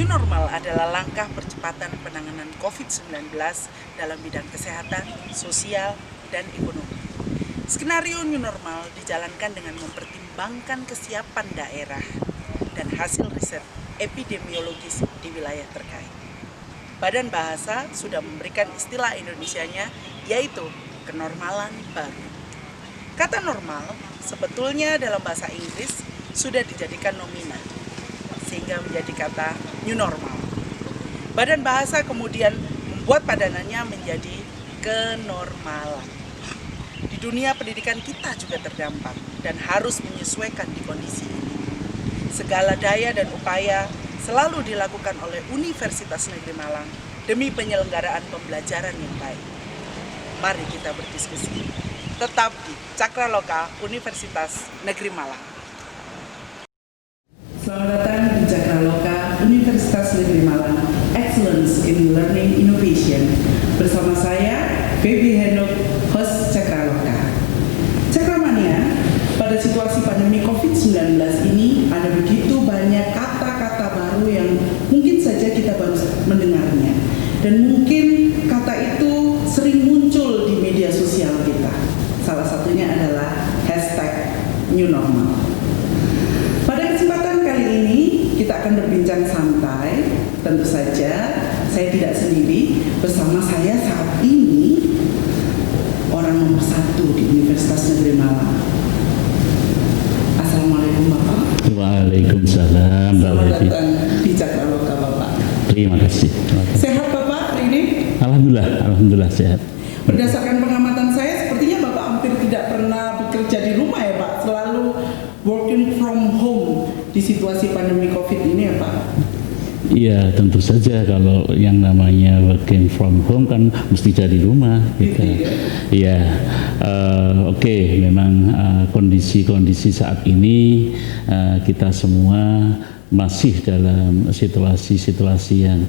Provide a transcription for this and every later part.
New normal adalah langkah percepatan penanganan COVID-19 dalam bidang kesehatan, sosial, dan ekonomi. Skenario new normal dijalankan dengan mempertimbangkan kesiapan daerah dan hasil riset epidemiologis di wilayah terkait. Badan Bahasa sudah memberikan istilah Indonesianya, yaitu kenormalan baru. Kata normal sebetulnya dalam bahasa Inggris sudah dijadikan nominal, sehingga menjadi kata new normal. Badan Bahasa kemudian membuat padanannya menjadi kenormalan. Di dunia pendidikan kita juga terdampak dan harus menyesuaikan di kondisi ini. Segala daya dan upaya selalu dilakukan oleh Universitas Negeri Malang demi penyelenggaraan pembelajaran yang baik. Mari kita berdiskusi. Tetap di Cakraloka Universitas Negeri Malang. Selamat datang di Cakraloka Universitas Negeri Malang, Excellence in Learning Innovation. Bersama saya, Baby Henok, host Cakraloka. Cakramania, pada situasi pandemi COVID-19 ini ada begitu banyak kata-kata baru yang mungkin saja kita baru mendengarnya. Dan mungkin kata itu sering muncul di media sosial kita. Salah satunya adalah hashtag new normal. Pada kesempatan kali ini kita akan berbincang santai. Tentu saja saya tidak sendiri. Bersama saya saat ini orang nomor 1 di Universitas Negeri Malang. Assalamualaikum Bapak. Waalaikumsalam. Selamat datang di Cakraloka Bapak. Terima kasih. Sehat Bapak hari ini? Alhamdulillah sehat. Berdasarkan pengamatan saya, sepertinya Bapak hampir tidak pernah bekerja di rumah ya Pak, selalu working from home di situasi pandemi COVID ini ya Pak? Iya, tentu saja kalau yang namanya working from home kan mesti dari rumah gitu. Iya, oke, memang kondisi-kondisi saat ini kita semua masih dalam situasi-situasi yang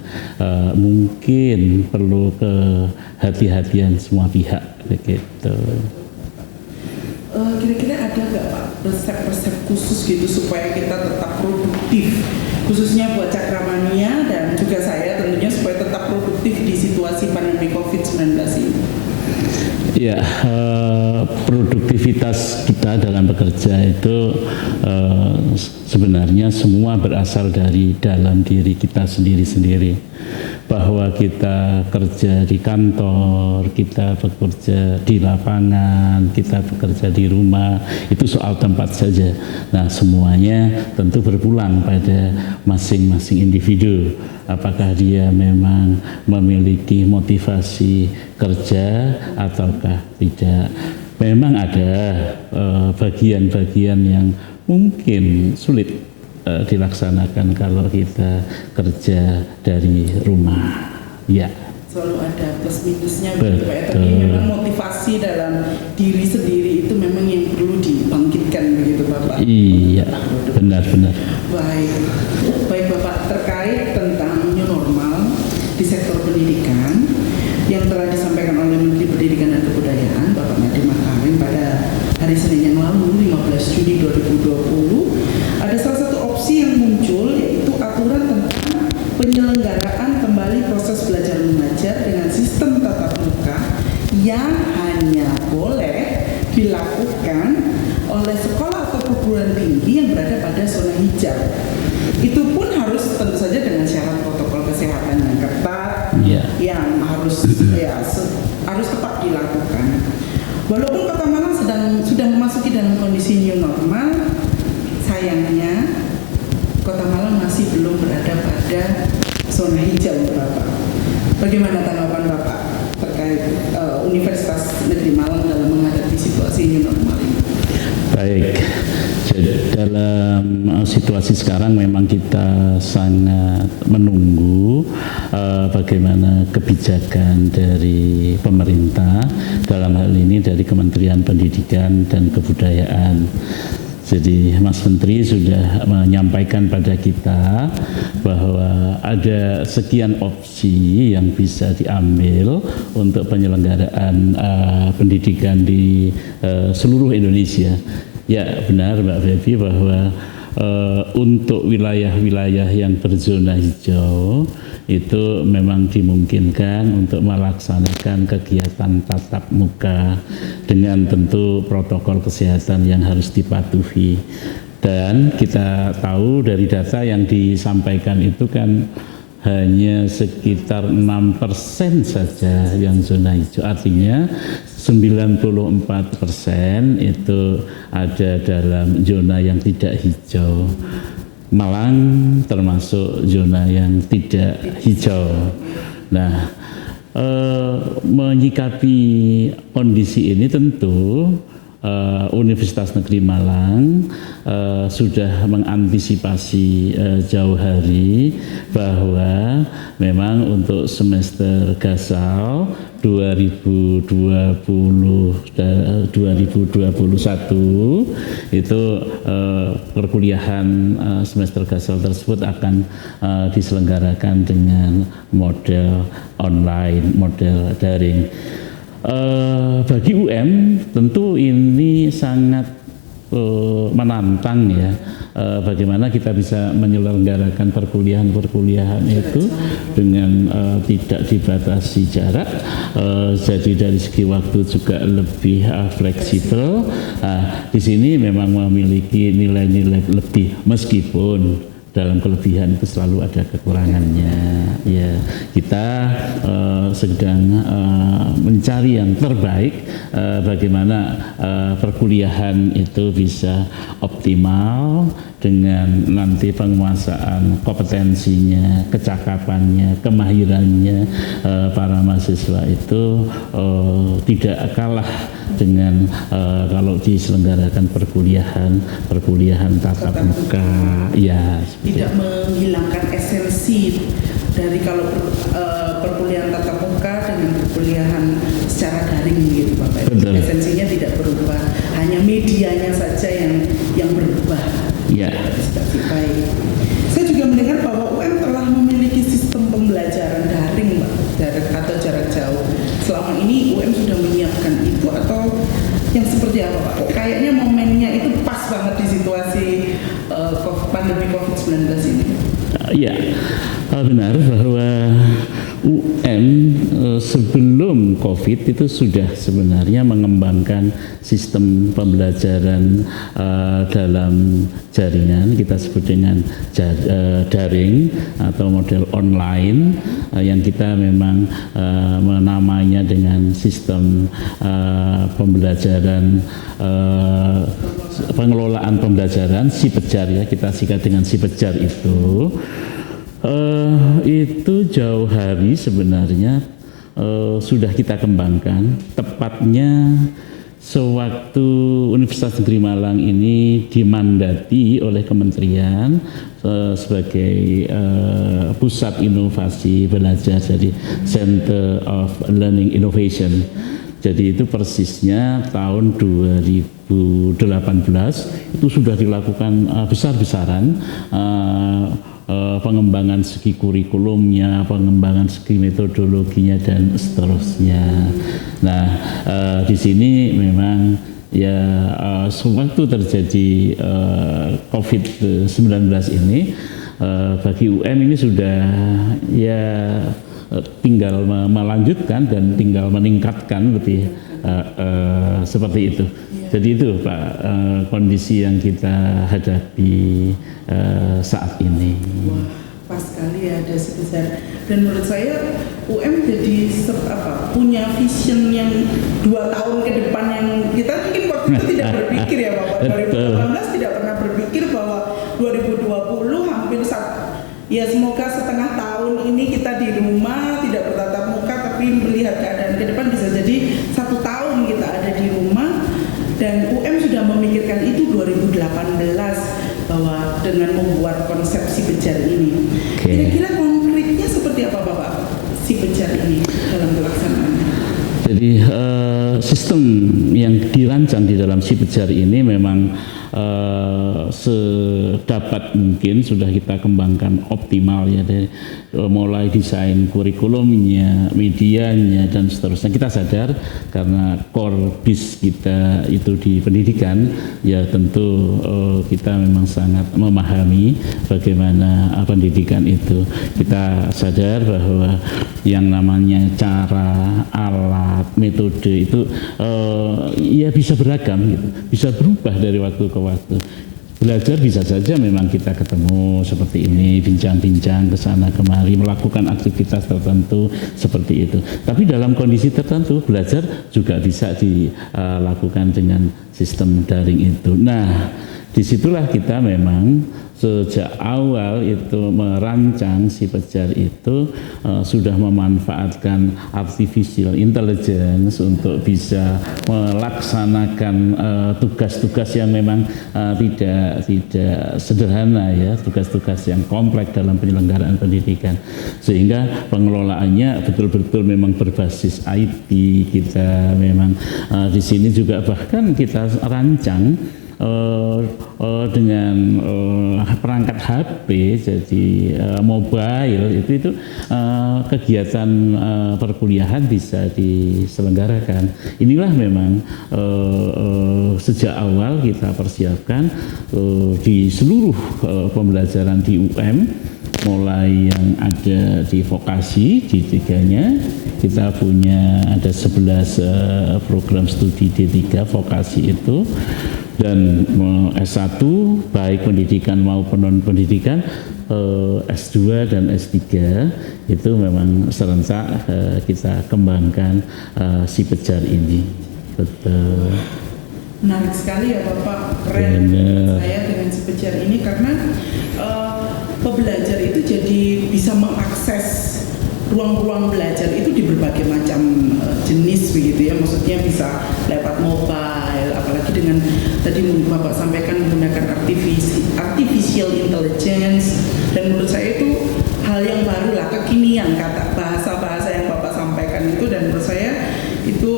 mungkin perlu kehati-hatian semua pihak begitu. Kira-kira ada nggak Pak resep-resep khusus gitu supaya kita tetap produktif, khususnya buat Cakramania dan juga saya tentunya supaya tetap produktif di situasi pandemi COVID-19 ini? Ya, produktivitas kita dalam bekerja itu sebenarnya semua berasal dari dalam diri kita sendiri-sendiri. Bahwa kita kerja di kantor, kita bekerja di lapangan, kita bekerja di rumah, itu soal tempat saja. Nah, semuanya tentu berpulang pada masing-masing individu. Apakah dia memang memiliki motivasi kerja ataukah tidak. Memang ada bagian-bagian yang mungkin sulit dilaksanakan kalau kita kerja dari rumah. Ya. Selalu ada plus minusnya begitu Pak. Tapi memang motivasi dalam diri sendiri itu memang yang perlu dibangkitkan begitu Bapak. Iya, benar-benar. Baik Bapak, terkait tentang new normal di sektor pendidikan yang telah disampaikan oleh Menteri Pendidikan dan Kebudayaan Bapak Nadiem Makarim pada hari Senin yang lalu 15 Juni 2020, ada salah satu opsi yang muncul yaitu aturan tentang penyelenggaraan kembali proses belajar mengajar dengan sistem tatap muka yang hanya boleh dilakukan oleh sekolah atau perguruan tinggi yang berada pada zona hijau. Itu pun harus tentu saja dengan syarat protokol kesehatan yang ketat, yang harus harus tetap dilakukan. Walaupun Kota Malang sudah memasuki dalam kondisi new normal, sayangnya Kota Malang masih belum berada pada zona hijau Bapak. Bagaimana tanggapan Bapak terkait Universitas Negeri Malang dalam menghadapi situasi new normal ini? Baik, jadi dalam situasi sekarang memang kita sangat menunggu bagaimana kebijakan dari pemerintah, dalam hal ini dari Kementerian Pendidikan dan Kebudayaan. Jadi Mas Menteri sudah menyampaikan pada kita bahwa ada sekian opsi yang bisa diambil untuk penyelenggaraan pendidikan di seluruh Indonesia. Ya benar Mbak Febi bahwa untuk wilayah-wilayah yang berzona hijau itu memang dimungkinkan untuk melaksanakan kegiatan tatap muka dengan tentu protokol kesehatan yang harus dipatuhi. Dan kita tahu dari data yang disampaikan itu kan hanya sekitar 6% saja yang zona hijau, artinya 94% itu ada dalam zona yang tidak hijau. Malang termasuk zona yang tidak hijau. Nah, menyikapi kondisi ini tentu Universitas Negeri Malang sudah mengantisipasi jauh hari bahwa memang untuk semester gasal 2020-2021 itu perkuliahan semester gasal tersebut akan diselenggarakan dengan model online, model daring. Bagi UM tentu ini sangat menantang ya, bagaimana kita bisa menyelenggarakan perkuliahan itu dengan tidak dibatasi jarak, jadi dari segi waktu juga lebih fleksibel. Di sini memang memiliki nilai-nilai lebih, meskipun dalam kelebihan itu selalu ada kekurangannya. Ya, kita sedang mencari yang terbaik, bagaimana perkuliahan itu bisa optimal dengan nanti penguasaan kompetensinya, kecakapannya, kemahirannya para mahasiswa itu tidak kalah dengan kalau diselenggarakan perkuliahan tatap muka. Ya, tidak menghilangkan esensi dari kalau perkuliahan tatap muka dengan perkuliahan secara daring gitu Bapak. Betul. Esensinya tidak berubah, hanya medianya saja yang berubah. Ya. Baik. Saya juga mendengar bahwa UM telah memiliki sistem pembelajaran daring, Mbak, atau jarak jauh. Selama ini UM sudah menyiapkan itu atau yang seperti apa, Pak? Kayaknya momennya itu pas banget di situasi pandemi COVID-19 ini. Ya, benar bahwa UM sebelum COVID itu sudah sebenarnya mengembangkan sistem pembelajaran dalam jaringan, kita sebut dengan daring atau model online, yang kita memang menamainya dengan sistem pembelajaran pengelolaan pembelajaran SIPEJAR ya, kita singkat dengan SIPEJAR itu jauh hari sebenarnya sudah kita kembangkan, tepatnya sewaktu Universitas Negeri Malang ini dimandati oleh kementerian sebagai pusat inovasi belajar, jadi Center of Learning Innovation. Jadi itu persisnya tahun 2018 itu sudah dilakukan besar-besaran pengembangan segi kurikulumnya, pengembangan segi metodologinya dan seterusnya. Nah, di sini memang ya sewaktu terjadi COVID-19 ini bagi UM ini sudah ya tinggal melanjutkan dan tinggal meningkatkan lebih seperti itu. Jadi itu Pak kondisi yang kita hadapi saat ini. Wah, pas sekali ya ada sebesar. Dan menurut saya UM jadi punya vision yang 2 tahun ke depan yang kita mungkin waktu itu tidak berpikir ya Bapak. 2018 tidak pernah berpikir bahwa 2020 hampir ya semoga setengah tahun ini kita di rumah tidak bertatap muka, tapi melihat keadaan ke depan bisa jadi 1 tahun kita ada di rumah. Dan UM sudah memikirkan itu 2018 bahwa dengan membuat konsep SIPEJAR ini. Kira-kira konkretnya seperti apa Bapak SIPEJAR ini dalam pelaksanaannya? Jadi sistem yang dirancang di dalam SIPEJAR ini memang sedapat mungkin sudah kita kembangkan optimal ya, dari mulai desain kurikulumnya, medianya dan seterusnya. Kita sadar karena core bis kita itu di pendidikan, ya tentu kita memang sangat memahami bagaimana pendidikan itu. Kita sadar bahwa yang namanya cara, alat, metode itu ya bisa beragam gitu, bisa berubah dari waktu ke waktu. Belajar bisa saja memang kita ketemu seperti ini, bincang-bincang ke sana kemari, melakukan aktivitas tertentu seperti itu. Tapi dalam kondisi tertentu belajar juga bisa dilakukan dengan sistem daring itu. Nah, disitulah kita memang sejak awal itu merancang si Pejar itu sudah memanfaatkan artificial intelligence untuk bisa melaksanakan tugas-tugas yang memang tidak sederhana ya, tugas-tugas yang kompleks dalam penyelenggaraan pendidikan, sehingga pengelolaannya betul-betul memang berbasis IT. Kita memang di sini juga bahkan kita rancang dengan perangkat HP, jadi mobile itu kegiatan perkuliahan bisa diselenggarakan. Inilah memang sejak awal kita persiapkan di seluruh pembelajaran di UM, mulai yang ada di vokasi di tiganya, kita punya ada 11 program studi D3 vokasi itu, dan S1 baik pendidikan maupun non pendidikan, S2 dan S3 itu memang serentak kita kembangkan si Pejar ini. Betul. Menarik sekali ya Bapak, keren saya dengan si Pejar ini, karena pembelajar itu jadi bisa mengakses ruang-ruang belajar itu di berbagai macam jenis begitu ya, maksudnya bisa lewat mobile, apalagi dengan tadi Bapak sampaikan menggunakan artificial intelligence, dan menurut saya itu hal yang baru lah, kekinian kata bahasa-bahasa yang Bapak sampaikan itu, dan menurut saya itu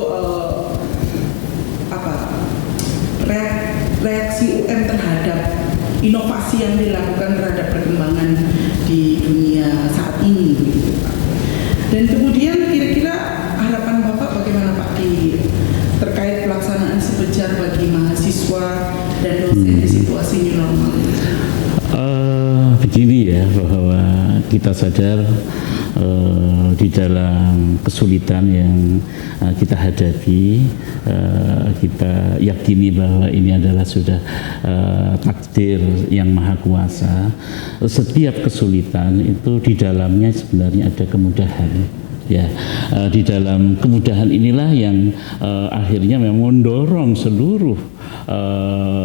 reaksi UM terhadap inovasi yang dilakukan terhadap perkembangan di dunia saat ini begitu Pak. Dan kemudian kira-kira harapan Bapak bagaimana Pak terkait pelaksanaan si Pejar bagi mahasiswa dan dosen di situasi new normal ini? Begini ya, bahwa kita sadar di dalam kesulitan yang kita hadapi, kita yakini bahwa ini adalah sudah takdir yang maha kuasa. Setiap kesulitan itu di dalamnya sebenarnya ada kemudahan. Ya, di dalam kemudahan inilah yang akhirnya memang mendorong seluruh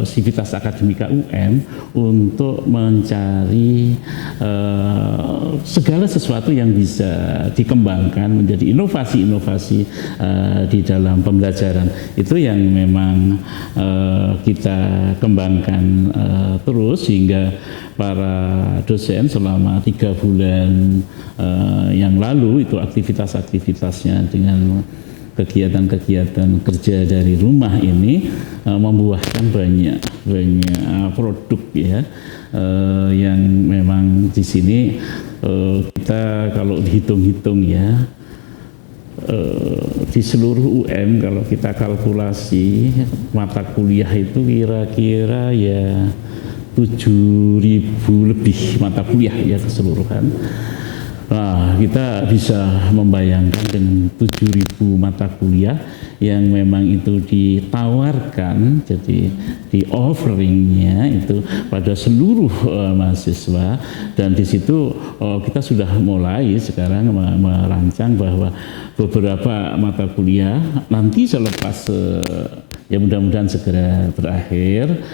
sivitas akademika UM untuk mencari segala sesuatu yang bisa dikembangkan menjadi inovasi-inovasi di dalam pembelajaran. Itu yang memang kita kembangkan terus, sehingga para dosen selama 3 bulan yang lalu itu aktivitasnya dengan kegiatan-kegiatan kerja dari rumah ini membuahkan banyak produk ya, yang memang di sini kita kalau dihitung-hitung ya, di seluruh UM kalau kita kalkulasi mata kuliah itu kira-kira ya 7.000 lebih mata kuliah ya keseluruhan. Nah, kita bisa membayangkan dengan 7.000 mata kuliah yang memang itu ditawarkan, jadi di offeringnya itu pada seluruh mahasiswa, dan di situ kita sudah mulai sekarang merancang bahwa beberapa mata kuliah nanti selepas ya mudah-mudahan segera berakhir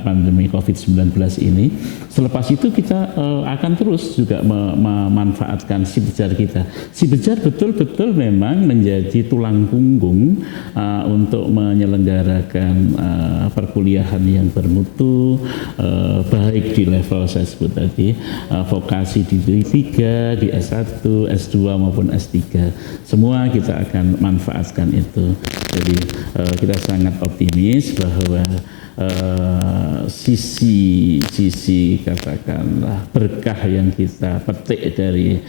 pandemi COVID-19 ini. Selepas itu kita akan terus juga memanfaatkan si Pejar kita. Si Pejar betul-betul memang menjadi tulang punggung untuk menyelenggarakan perkuliahan yang bermutu, baik di level saya sebut tadi, vokasi di D3, di S1, S2 maupun S3. Semua kita akan manfaatkan itu. Jadi kita sangat optimis bahwa sisi katakanlah berkah yang kita petik dari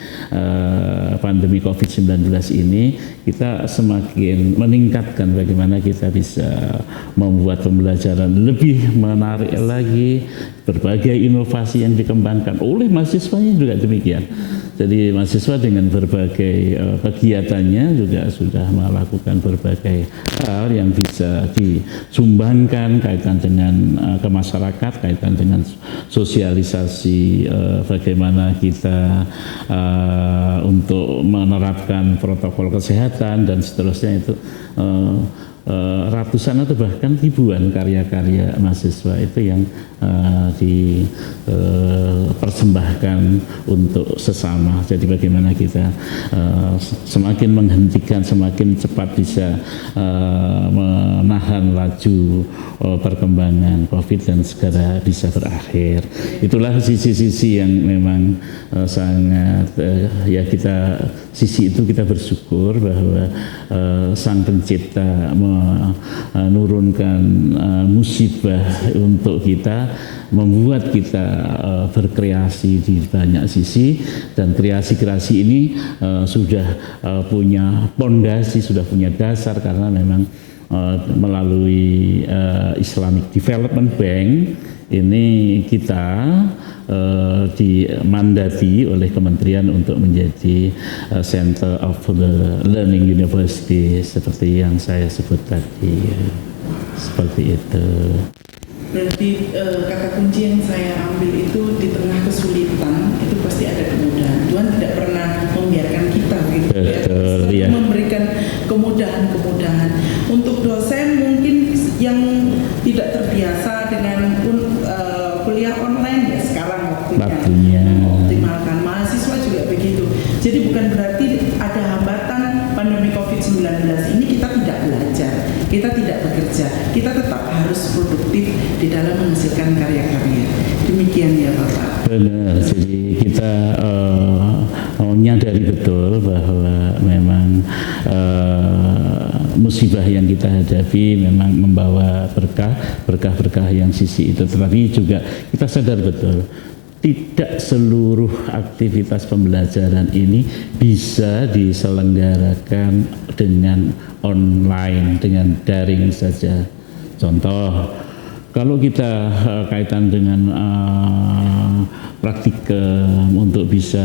pandemi COVID-19 ini, kita semakin meningkatkan bagaimana kita bisa membuat pembelajaran lebih menarik lagi, berbagai inovasi yang dikembangkan oleh mahasiswanya juga demikian. Jadi mahasiswa dengan berbagai kegiatannya juga sudah melakukan berbagai hal yang bisa disumbangkan kaitan dengan ke masyarakat, kaitan dengan sosialisasi bagaimana kita untuk menerapkan protokol kesehatan dan seterusnya itu ratusan atau bahkan ribuan karya-karya mahasiswa itu yang dipersembahkan untuk sesama. Jadi bagaimana kita semakin menghentikan, semakin cepat bisa menahan laju perkembangan COVID dan segera bisa berakhir. Itulah sisi-sisi yang memang sangat ya sisi itu kita bersyukur bahwa Sang Pencipta menurunkan musibah untuk kita, membuat kita berkreasi di banyak sisi, dan kreasi-kreasi ini sudah punya pondasi, sudah punya dasar karena memang melalui Islamic Development Bank ini kita dimandati oleh kementerian untuk menjadi Center of the Learning University seperti yang saya sebut tadi, seperti itu. Berarti kata kunci yang saya ambil itu di tengah kesulitan itu pasti ada kemudahan. Tuhan tidak pernah membiarkan kita gitu. Betul, ya. Memberikan kemudahan-kemudahan. Untuk dosen mungkin yang tidak terbiasa dengan kuliah online ya sekarang waktunya mengoptimalkan. Mahasiswa juga begitu. Jadi bukan berarti ada hambatan pandemi COVID-19 ini kita tidak belajar, kita tidak bekerja, kita tetap harus produktif di dalam menghasilkan karya-karya. Demikian ya Bapak. Benar, jadi kita menyadari betul bahwa memang musibah yang kita hadapi memang membawa berkah yang sisi itu, tetapi juga kita sadar betul tidak seluruh aktivitas pembelajaran ini bisa diselenggarakan dengan online, dengan daring saja. Contoh, kalau kita kaitan dengan praktikum untuk bisa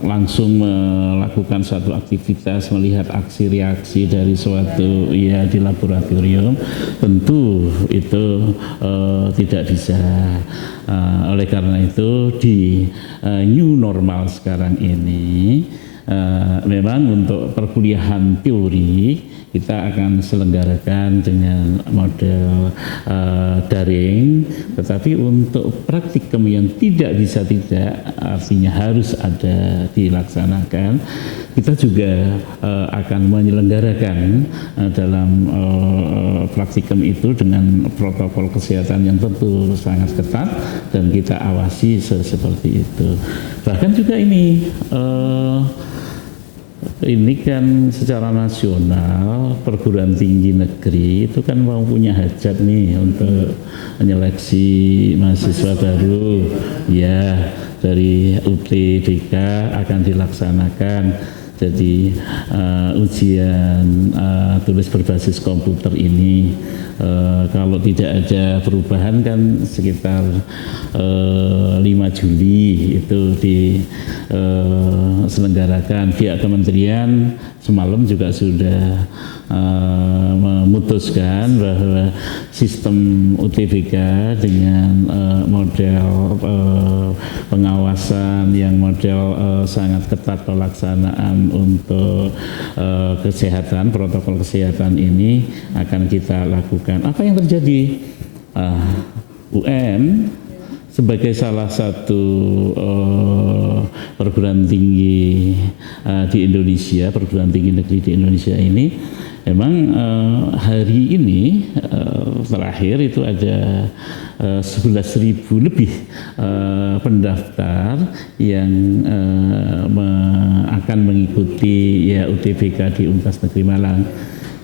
langsung melakukan suatu aktivitas, melihat aksi reaksi dari suatu di laboratorium, tentu itu tidak bisa. Oleh karena itu di new normal sekarang ini memang untuk perkuliahan teori kita akan selenggarakan dengan model daring, tetapi untuk praktikum yang tidak bisa artinya harus ada dilaksanakan, kita juga akan menyelenggarakan dalam praktikum itu dengan protokol kesehatan yang tentu sangat ketat dan kita awasi seperti itu. Bahkan juga ini kan secara nasional perguruan tinggi negeri itu kan mau punya hajat nih untuk menyeleksi mahasiswa baru ya dari UTBK akan dilaksanakan. Jadi ujian tulis berbasis komputer ini kalau tidak ada perubahan kan sekitar 5 Juli itu diselenggarakan. Pihak kementerian semalam juga sudah memutuskan bahwa sistem UTBK dengan model pengawasan yang model sangat ketat pelaksanaan untuk kesehatan, protokol kesehatan ini akan kita lakukan. Apa yang terjadi? UN sebagai salah satu perguruan tinggi di Indonesia, perguruan tinggi negeri di Indonesia ini, memang hari ini terakhir itu ada 11.000 lebih pendaftar yang akan mengikuti UTBK di Universitas Negeri Malang.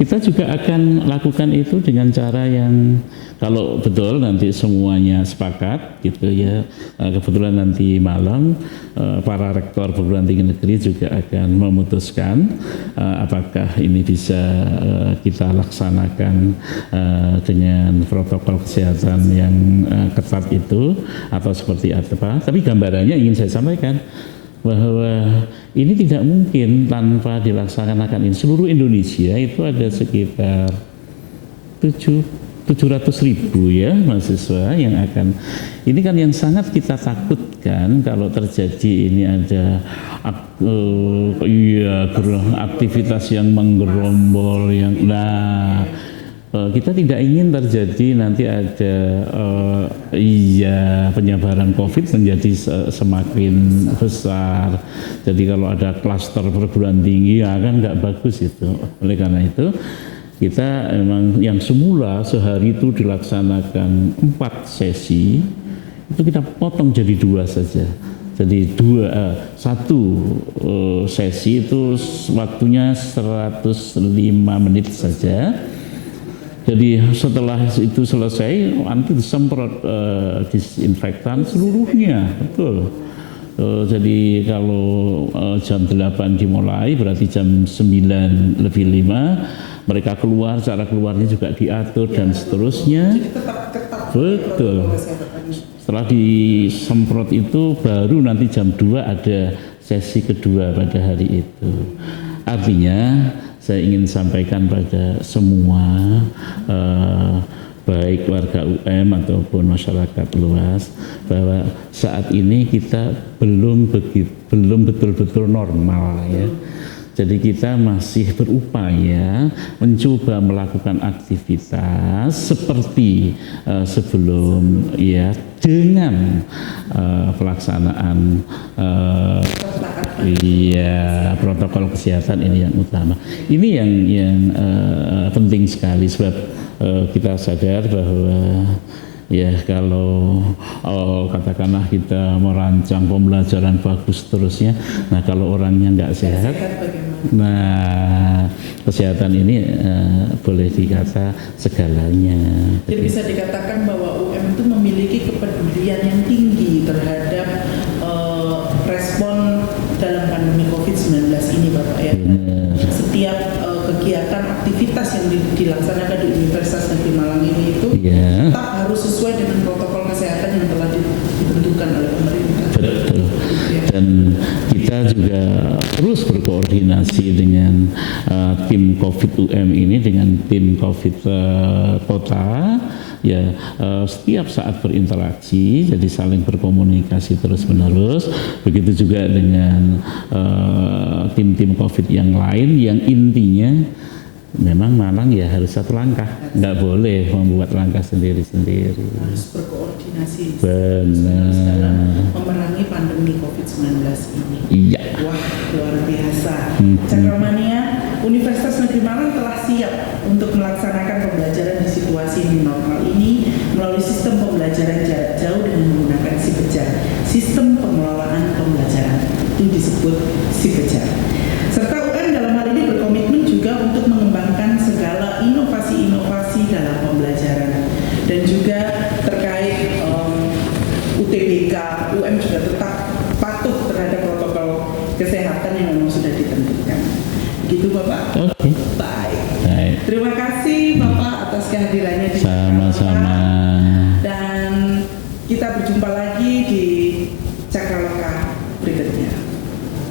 kita juga akan lakukan itu dengan cara yang kalau betul nanti semuanya sepakat gitu ya. Kebetulan nanti malam para rektor perguruan tinggi negeri juga akan memutuskan apakah ini bisa kita laksanakan dengan protokol kesehatan yang ketat itu atau seperti apa. Tapi gambarannya ingin saya sampaikan bahwa ini tidak mungkin tanpa dilaksanakan ini. Seluruh Indonesia itu ada sekitar 700.000 ya mahasiswa yang akan, ini kan yang sangat kita takutkan kalau terjadi ini ada aktivitas yang menggerombol yang kita tidak ingin terjadi nanti ada penyebaran COVID menjadi semakin besar. Jadi kalau ada klaster perguruan tinggi kan nggak bagus itu. Oleh karena itu kita memang yang semula sehari itu dilaksanakan 4 sesi itu kita potong jadi 2 saja. Jadi satu sesi itu waktunya 105 menit saja. Jadi setelah itu selesai, nanti disemprot disinfektan seluruhnya, betul. Jadi kalau jam 8 dimulai, berarti jam 9 lebih 5 mereka keluar, cara keluarnya juga diatur dan seterusnya. Betul. Setelah disemprot itu, baru nanti jam 2 ada sesi kedua pada hari itu. Artinya saya ingin sampaikan pada semua baik warga UM ataupun masyarakat luas bahwa saat ini kita belum betul-betul normal ya. Jadi kita masih berupaya mencoba melakukan aktivitas seperti sebelum ya, dengan pelaksanaan protokol kesehatan ini yang utama. Ini yang penting sekali sebab kita sadar bahwa ya kalau katakanlah kita merancang pembelajaran bagus terusnya, nah kalau orangnya nggak sehat, nah kesehatan ini boleh dikata segalanya. Jadi bisa dikatakan bahwa UM itu memiliki kepedulian yang tinggi terhadap respon dalam pandemi COVID-19 ini, Bapak ya. Setiap kegiatan aktivitas yang dilaksanakan di Universitas Negeri Malang ini itu tetap harus sesuai dengan protokol kesehatan yang telah ditentukan oleh pemerintah. Betul. Dan kita juga terus berkoordinasi dengan tim COVID UM ini dengan tim COVID kota. Ya, setiap saat berinteraksi, jadi saling berkomunikasi terus-menerus. Begitu juga dengan tim-tim COVID yang lain, yang intinya memang Malang ya harus satu langkah, nggak boleh membuat langkah sendiri-sendiri. Harus berkoordinasi. Benar. Memerangi pandemi COVID-19 ini. Iya. Wah, luar biasa. Cakramania, Universitas Negeri Malang telah siap untuk melaksanakan pembelajaran di situasi new normal ini melalui sistem pembelajaran jarak jauh dengan menggunakan SIPEJAR, sistem pengelolaan pembelajaran itu disebut SIPEJAR. Serta UM dalam hal ini berkomitmen juga untuk mengembangkan segala inovasi-inovasi dalam pembelajaran dan juga terkait UTBK, UM juga tetap patuh terhadap protokol kesehatan yang memang sudah ditentukan. Gitu Bapak. Oke. Baik. Terima kasih Bapak atas kehadirannya di sama-sama. Dan kita berjumpa lagi di Cakraloka berikutnya.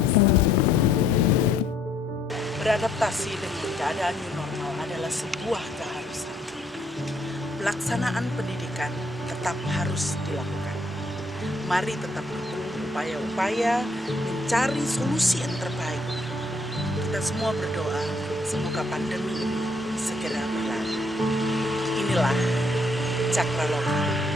Salam. Beradaptasi dengan keadaan new normal adalah sebuah keharusan. Pelaksanaan pendidikan tetap harus dilakukan. Mari tetap dukung upaya-upaya mencari solusi yang terbaik. Kita semua berdoa semoga pandemi ini segera berlalu. Inilah Cakraloka.